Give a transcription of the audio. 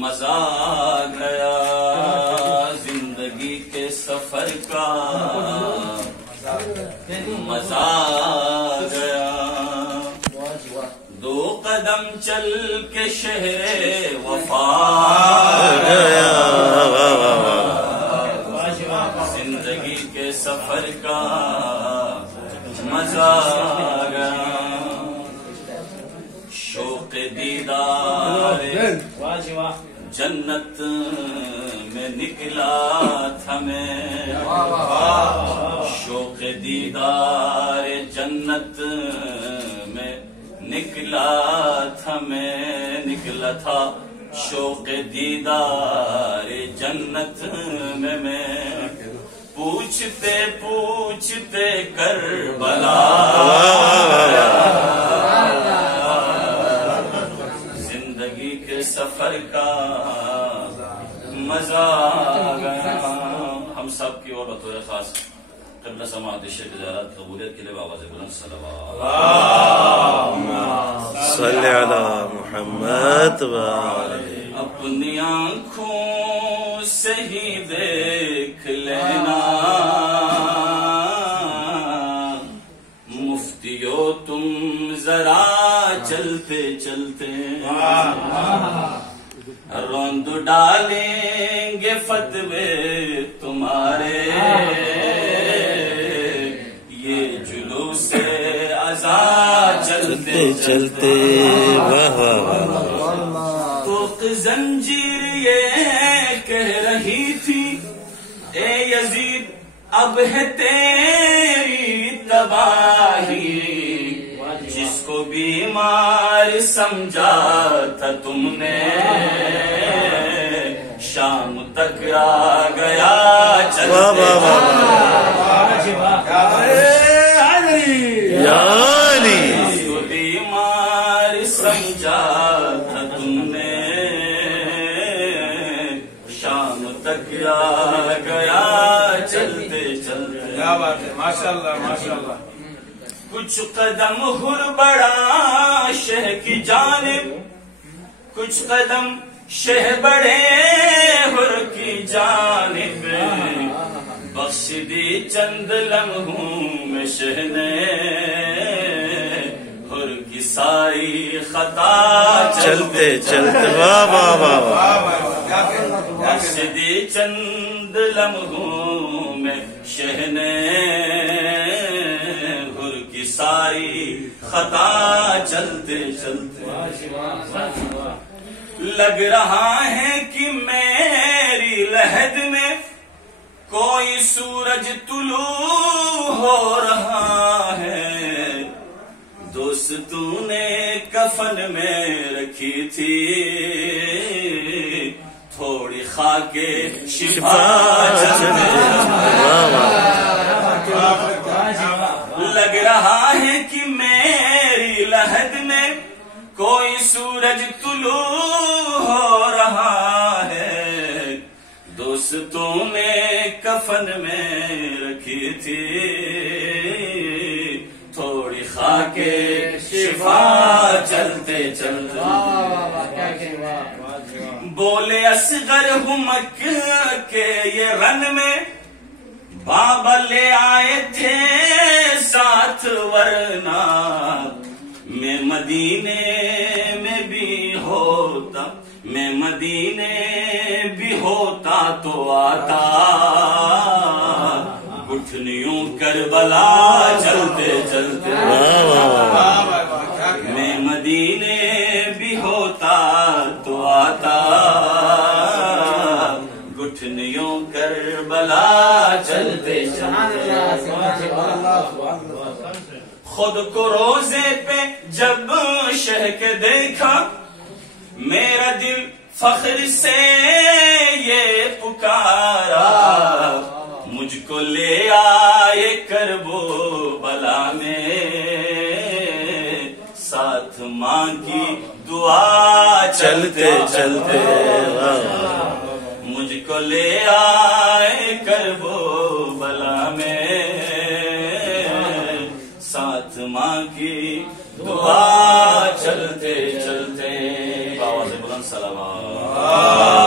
مزہ گیا زندگی کے سفر کا مزہ گیا دو قدم چل کے شہر وفا گیا زندگی کے سفر کا مزہ گیا شوق دیدار جنت میں نکلا تھا میں شوق دیدار جنت میں نکلا تھا میں نکلا تھا شوق دیدار جنت میں پوچھتے پوچھتے کربلا زندگی کے سفر کا مزہ گیا ہم سب کی اور بطور خاص قبلہ سماعت شیخ زیارت قبولیت کے لیے آواز بلند صلوات صلی علی محمد اپنی آنکھوں سے ہی دیکھ لینا مفتیو تم ذرا چلتے چلتے روند ڈالیں گے فتوے تمہارے یہ جلوس ازاں چلتے چلتے تو زنجیر یہ کہہ رہی تھی اے یزید اب ہے تیری تباہی جس کو بیمار سمجھا تھا تم نے شام تک آ گیا جس کو بیمار سمجھا تھا تم نے شام تک آ گیا چلتے چلتے ماشاء اللہ ماشاء اللہ کچھ قدم ہر بڑا شہ کی جانب کچھ قدم شہ بڑے ہر کی جانب بخش دی چند لمحوں میں شہ نے ہر کی ساری خطا چلتے چلتے بخش دی چند لمحوں میں شہ نے ساری خطا چلتے چلتے لگ رہا ہے کہ میری لحد میں کوئی سورج طلوع ہو رہا ہے دوست تو نے کفن میں رکھی تھی تھوڑی خاک شفا چلتے لگ رہا ہے کہ میری لحد میں کوئی سورج طلوع ہو رہا ہے دوستوں نے کفن میں رکھی تھی تھوڑی خاک شفا چلتے چلتے بولے اصغر ہمک کے یہ رن میں بابا لے آئے تھے ساتھ ورنہ میں مدینے میں بھی ہوتا میں مدینے بھی ہوتا تو آتا گٹھنیوں کربلا چلتے چلتے میں مدینے بھی ہوتا تو آتا گٹھنیوں کربلا چلتے چلتے خود کو روزے پہ جب شہ کے دیکھا میرا دل فخر سے یہ پکارا مجھ کو لے آئے کربو بلا میں ساتھ ماں کی دعا چلتے چلتے مجھ کو لے آئے کربو بلا میں ساتھ ماں کی دعا چلتے چلتے آواز بلند صلوات